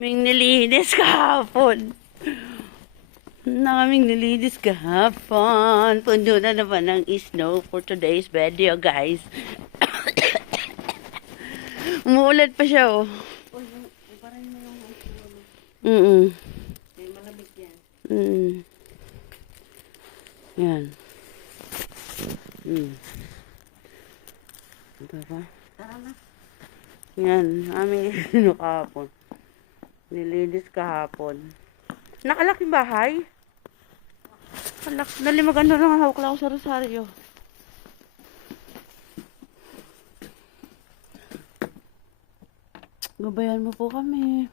Kaming nilinis kahapon. Naming nilinis kahapon. Pundo na naman ng snow for today's video, guys. Umuulan pa siya, oh. Ibaran mo yung Mm-mm. may malamig yan. Mm. Yan. Mm. Ito pa. Tara na. Yan. Aming nilinis kahapon. Nilinis kahapon. Nakalaking bahay. Dali maganda lang hawak lang ako sa rosaryo. Gabayan mo po kami.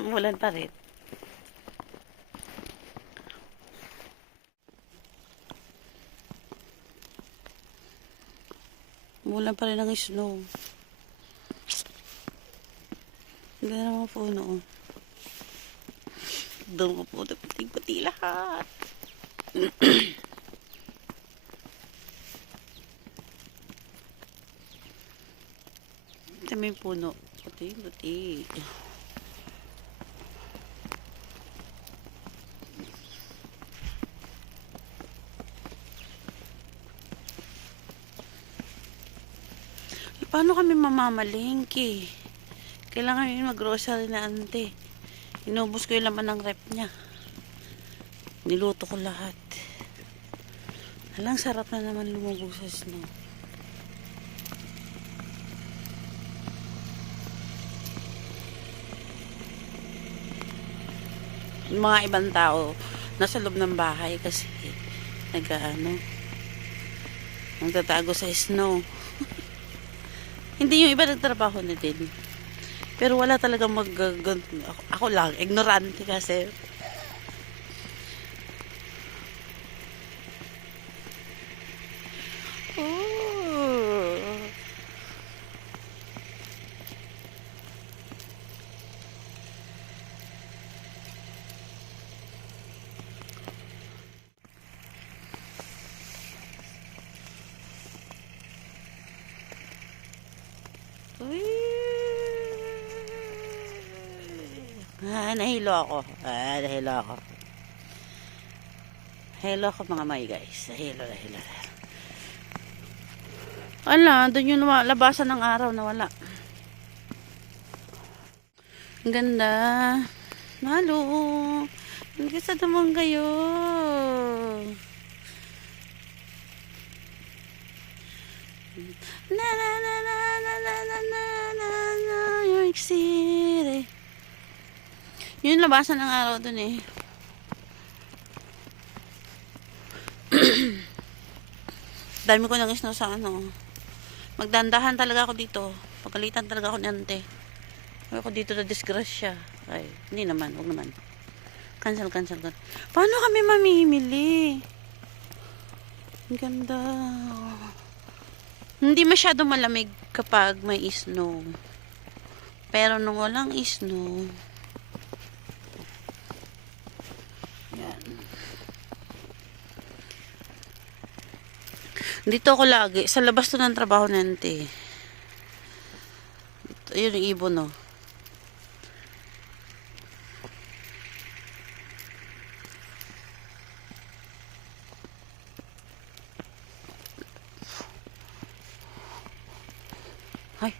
Umulan pa rin. Umulan pa rin ng snow. Hindi naman po noon. Doon ko po puting-puti lahat. Ito may puno. Puti-puti. Paano kami mamamalengke? Kailangan yun mag-grocery na ante. Inubos ko yung laman ng rep niya. Niluto ko lahat. Alang sarap na naman lumubog sa snow. Yung mga ibang tao nasa loob ng bahay kasi nagtatago sa snow. Hindi yung iba nagtrabaho na din. Pero wala talagang ako lang, ignorante kasi. Oh. Nahilo ako. Nahilo ako. Nahilo ako mga may guys. Nahilo. Wala, doon yung labasan ng araw na wala. Ang ganda. Malo. Nagkasa naman kayo. Na na na na na na na na na New York City. Yun labasan ng araw dun eh. Dami ko ng snow sa ano. Magdandahan talaga ako dito. Pagalitan talaga ako ni ante. Ako dito na disgrasya. Ay, hindi naman. Huwag naman. Cancel. Paano kami mamimili? Ang ganda. Hindi masyado malamig kapag may snow. Pero nung walang snow, yan. Dito ako lagi. Sa labas to ng trabaho nante. Ayun yung ibon, no. Ay.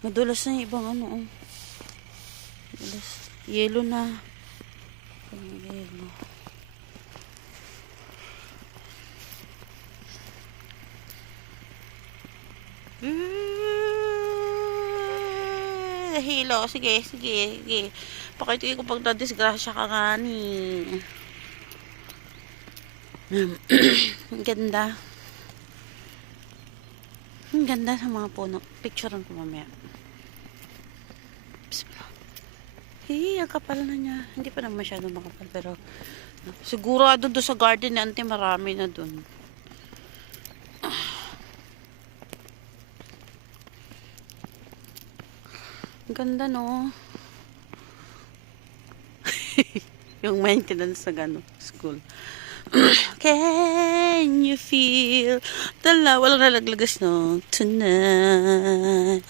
Madulas na yung ibang ano, oh. Madulas. Yelo na. Yelo. Hilo. Sige. Pakituin ko pag na-disgrasya ka nga ni. Ang ganda. Ang ganda sa mga puno. Picturean ko mamaya. Ang kapal na niya. Hindi pa naman masyado makapal. Pero sigurado doon sa garden ni ante marami na doon. Ang ganda, no? Yung maintenance ng ano, school. Can you feel the love? Walang nalaglagas, no? Tonight.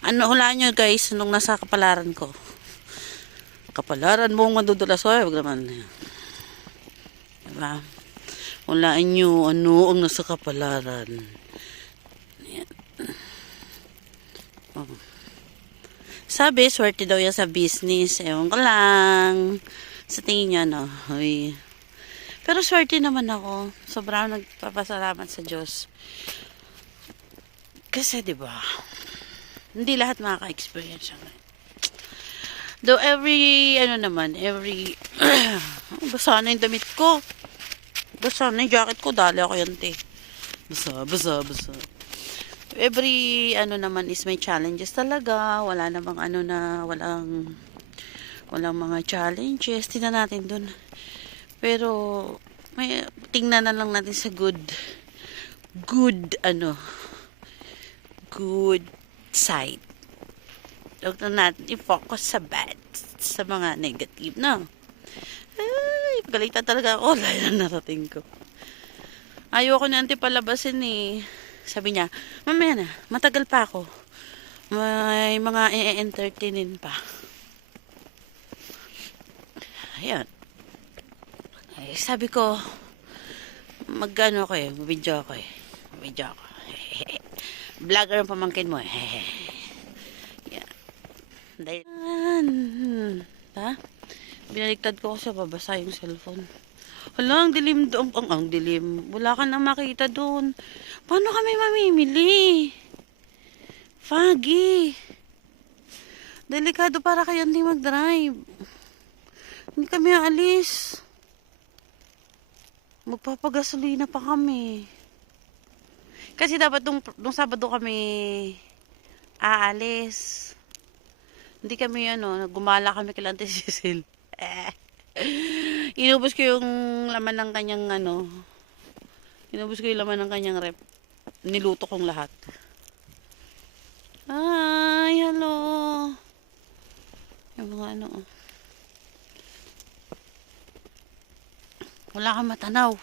Ano, hulaan nyo guys, nung nasa kapalaran ko. Kapalaran mong madudulas. Ay, wag naman. Diba? Hulaan nyo, ano ang nasa kapalaran. Yan. Oh. Sabi, swerte daw yan sa business. Ewan ko lang. Sa tingin nyo, no? Uy. Pero swerte naman ako. Sobrang nagpapasalamat sa Diyos. Kasi, di ba? Hindi lahat makaka-experience yan. Though every, basa na yung damit ko. Basa na yung jacket ko. Dali ako yan, te. Basa. Every, naman is may challenges talaga. Wala namang walang mga challenges. Tingnan natin dun. Pero, tingnan na lang natin sa good side. Huwag na natin i-focus sa bad, sa mga negative, no? Ay, pagalitan talaga ako. Dahil lang narating ko. Ayoko na palabasin eh. Sabi niya, mamaya na, matagal pa ako. May mga i-entertainin pa. Ayan. Ay, sabi ko, video ako. Vlogger ang pamangkin mo. Yeah. Dahil, binaligtad ko kasi babasa yung cellphone. Hala, ang dilim doon. Ang dilim. Wala ka na makita doon. Paano kami mamimili? Foggy. Delikado para kayo hindi mag-drive. Hindi kami aalis. Magpapagasolina pa kami. Kasi dapat nung Sabado kami aalis. Hindi kami gumala kami kay Auntie Cecil. Inubos ko yung laman ng kanyang rep. Niluto kong lahat. Ay, hello. Yung mga wala kang matanaw.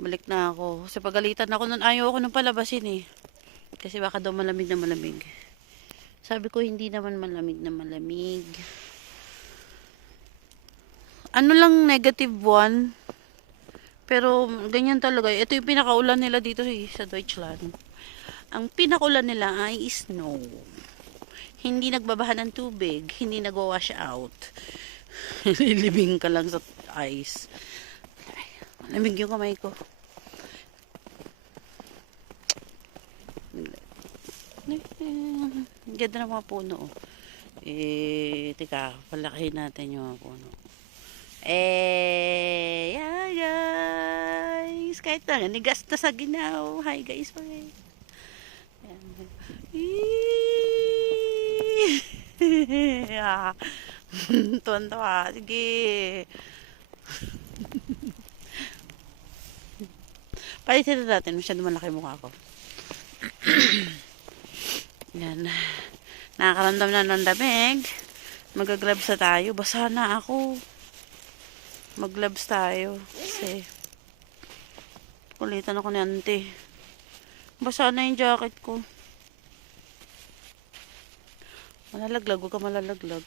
Balik na ako. Kasi pagalitan ako nun, ayaw ako nung palabasin eh. Kasi baka daw malamig na malamig. Sabi ko, hindi naman malamig na malamig. Ano lang, -1. Pero, ganyan talaga. Ito yung pinakaulan nila dito sa Deutschland. Ang pinakaulan nila ay snow. Hindi nagbabaha ng tubig. Hindi nagwa-wash out. Lilibing ka lang sa ice. Lamig yung kamay ko. Ganda ng mga puno. Teka, palakihin natin yung mga puno. Yeah, guys. Kahit na, nigas na sa ginaw. Hi, guys. Tuwan-tuwa. Sige. Palitin na natin. Masyado malaki mukha ko. Yan. Nakakaramdam na ng lamig. Mag-gloves na tayo. Basa na ako. Mag-gloves tayo. Kasi kulitan ako ni Auntie. Basa na yung jacket ko. Malalaglag. Huwag ka malalaglag.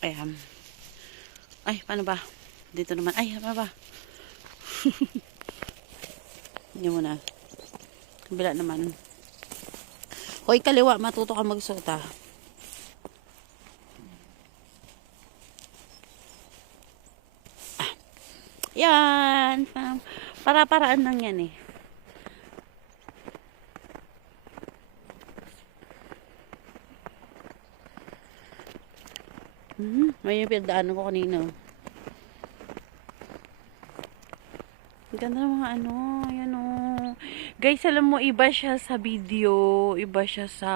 Ayan. Ay, paano ba? Dito naman. Ay, paano ba? Hindi mo na. Kabila naman. Hoy, kaliwa. Matuto ka magsuot ah. Yan. Para-paraan lang yan eh. May yung pinagdaanan ko kanina. Ang ganda ng mga ayan o. Guys, alam mo, iba siya sa video, iba siya sa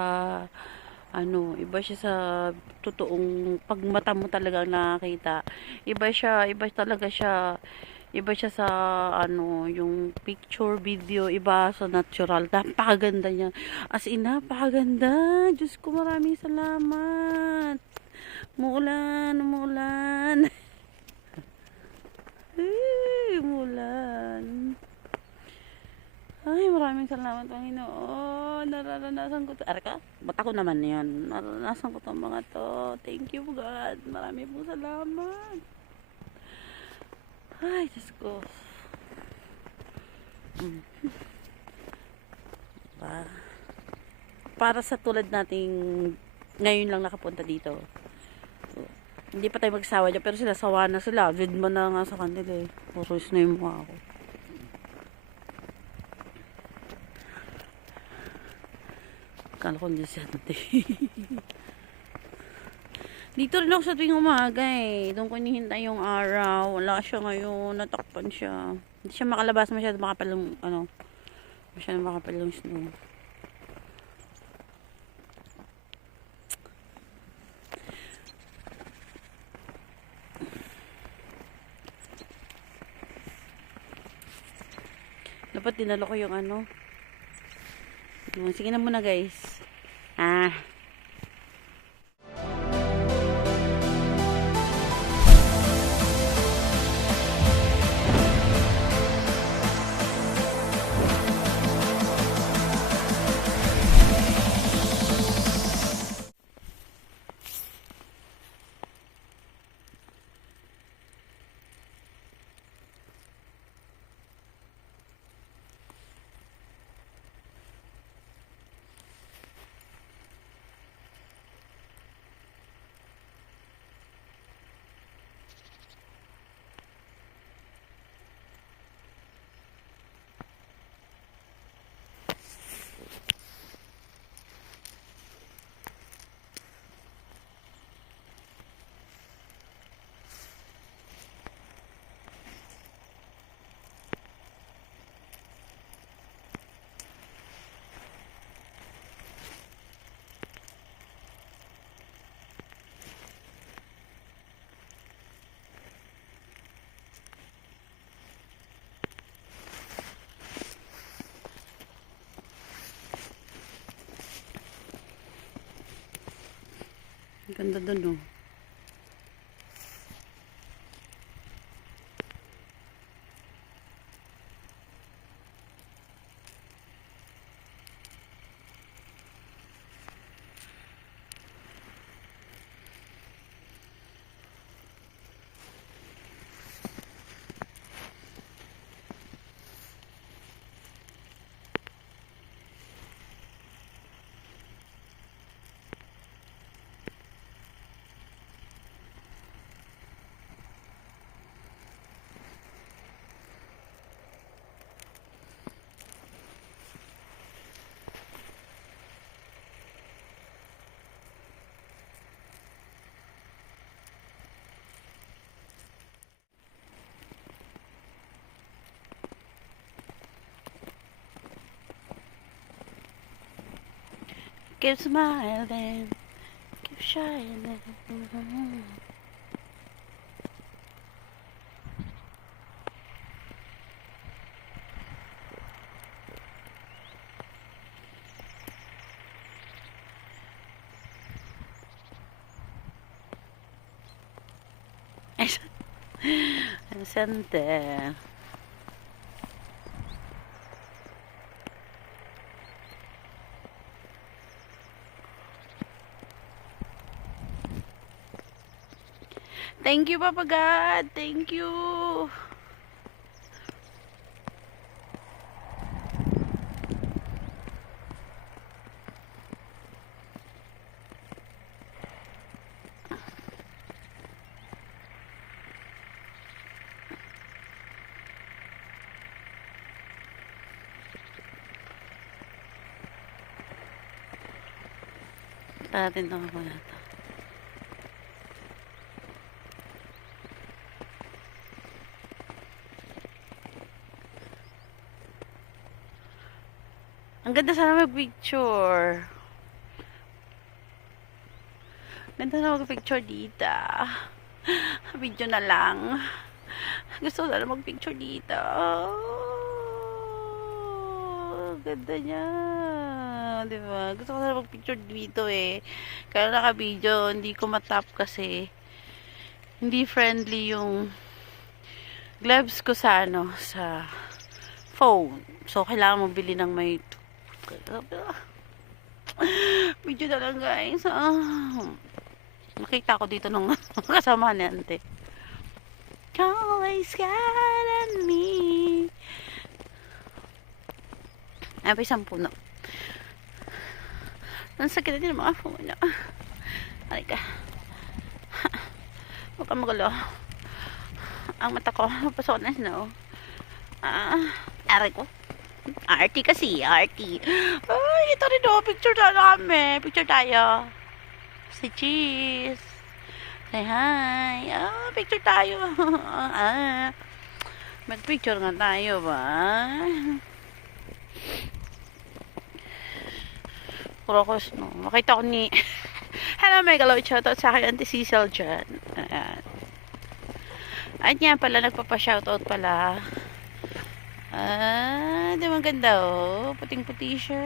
totoong pag mata mo talaga nakakita. Iba talaga siya Iba siya sa ano, yung picture, video, iba sa natural. Napakaganda niya. As in, napakaganda. Diyos ko, maraming salamat. Umuulan, umuulan. Ay, umuulan. Ay, maraming salamat, Panginoon. Nararanasan ko to. Arka, ba't ako naman yan? Nararanasan ko to mga to. Thank you, God. Maraming po salamat. Ay, Diyos ko. Pa, para sa tulad nating ngayon lang nakapunta dito. So, hindi pa tayo magsawa dyan, pero sila sawa na sila. Vid mo na nga sa kanila eh. Puros na yung mukha ko. Kala ko disente. Dito rin ako sa tuwing umaga eh. Doon ko hinihintay yung araw. Wala siya ngayon. Natakpan siya. Hindi siya makalabas, masyado makapal yung ano. Masyado makapal yung snow. Dapat dinalo ko yung ano. Sige na muna guys. Ah. Ganda dun oh. Keep smiling, keep shining. Sante. Thank you, Papa God. Thank you. Natin lang ako na to. Ang ganda sana mag-picture. Ganda na mag-picture dito. Video na lang. Gusto ko na mag-picture dito. Ganda niya. Diba? Gusto ko na mag-picture dito eh. Kaya naka-video, hindi ko matap kasi hindi friendly yung gloves ko sa sa phone. So, kailangan mo bili ng may video na lang guys. Nakita ko dito nung kasama ni ante. Always got on me. Ay, pa isang puno. Ang sakit din ng mga puno. Halika. Huwag ka magulo. Ang mata ko, pasok na snow. Aray ko. Arty kasi, arty. Ay, ito rin o. Picture tayo kami. Picture tayo. Si Cheese. Say hi. Picture tayo. Mag-picture nga tayo ba? Crocus, no? Makita ko ni... Hello, Megalo. Shoutout sa akin, Auntie Cecil dyan. Ayan. At yan pala, nagpapa-shoutout pala. Di ba ganda, oh. Puting-puti siya.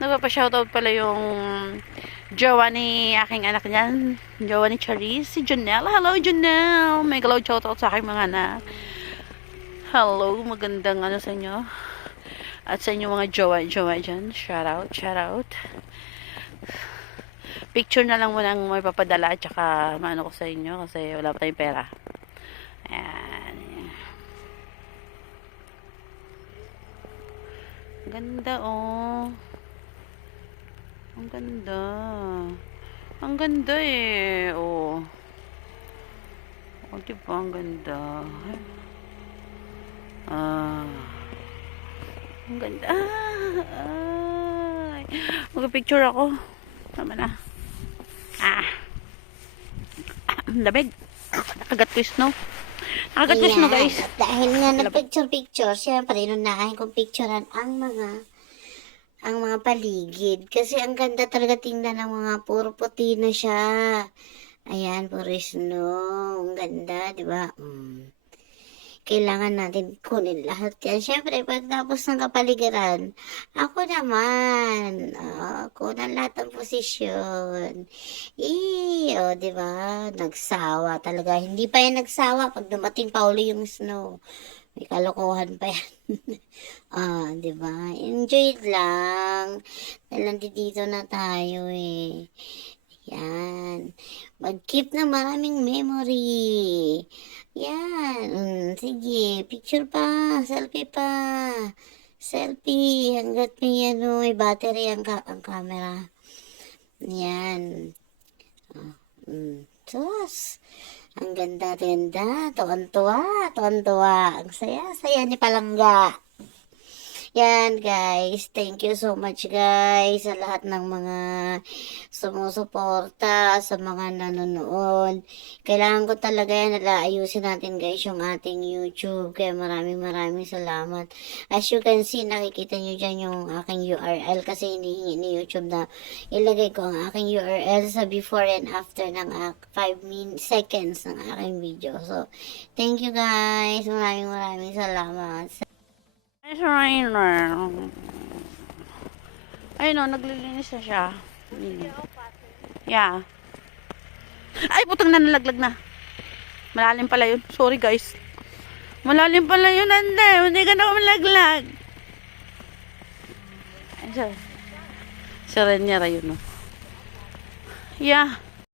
Nagpapa-shoutout pala yung jowa ni aking anak niyan. Jowa ni Charis. Si Janelle. Hello, Janelle. Megalo. Shoutout sa aking mga anak. Hello. Magandang ano sa inyo. At sa inyo mga jowa dyan. Shout out. Picture na lang muna ang may papadala at saka maano ko sa inyo kasi wala pa tayong pera. Ayan. Ganda oh. Ang ganda. Ang ganda eh. Oh. Oh, diba? Ang ganda. Ang ganda. Ay. Mag-picture ako. Tama na. Lamig. Nakagat ko yung snow. Nakagat ko yung snow, guys. At dahil nga nag-picture-picture, syempre, inunahin kong picturean ang mga paligid. Kasi ang ganda talaga tingnan ng mga puro puti na siya. Ayan, puro snow. Ang ganda, di ba? Kailangan natin kunin lahat yan. Siyempre, pagtapos ng kapaligiran, ako naman, kunan lahat ng posisyon. Di ba? Nagsawa talaga. Hindi pa yan nagsawa pag dumating pa uli yung snow. May kalokohan pa yan. Di ba? Enjoy it lang. Dahil dito na tayo eh. Yan. Mag-keep ng maraming memory. Yan. Sige. Picture pa. Selfie pa. Selfie. Hanggat may may battery ang camera. Yan. Sus. Ang ganda. Tuwan-tuwa. Ang saya ni Palangga. Yan guys, thank you so much guys sa lahat ng mga sumusuporta, sa mga nanonood. Kailangan ko talaga yan, ayusin natin guys yung ating YouTube. Kaya maraming salamat. As you can see, nakikita nyo dyan yung aking URL kasi hinihingi ni YouTube na ilagay ko ang aking URL sa before and after ng 5 seconds ng aking video. So, thank you guys. Maraming salamat. It's Rainer. Ayun o, naglilinis na siya. Yeah. Ay, putang na, nalaglag na. Malalim pala yun. Sorry guys. Malalim pala yun, ande. Hindi ka na malaglag. Ay, sorry. Si Reniera yun o. Yeah.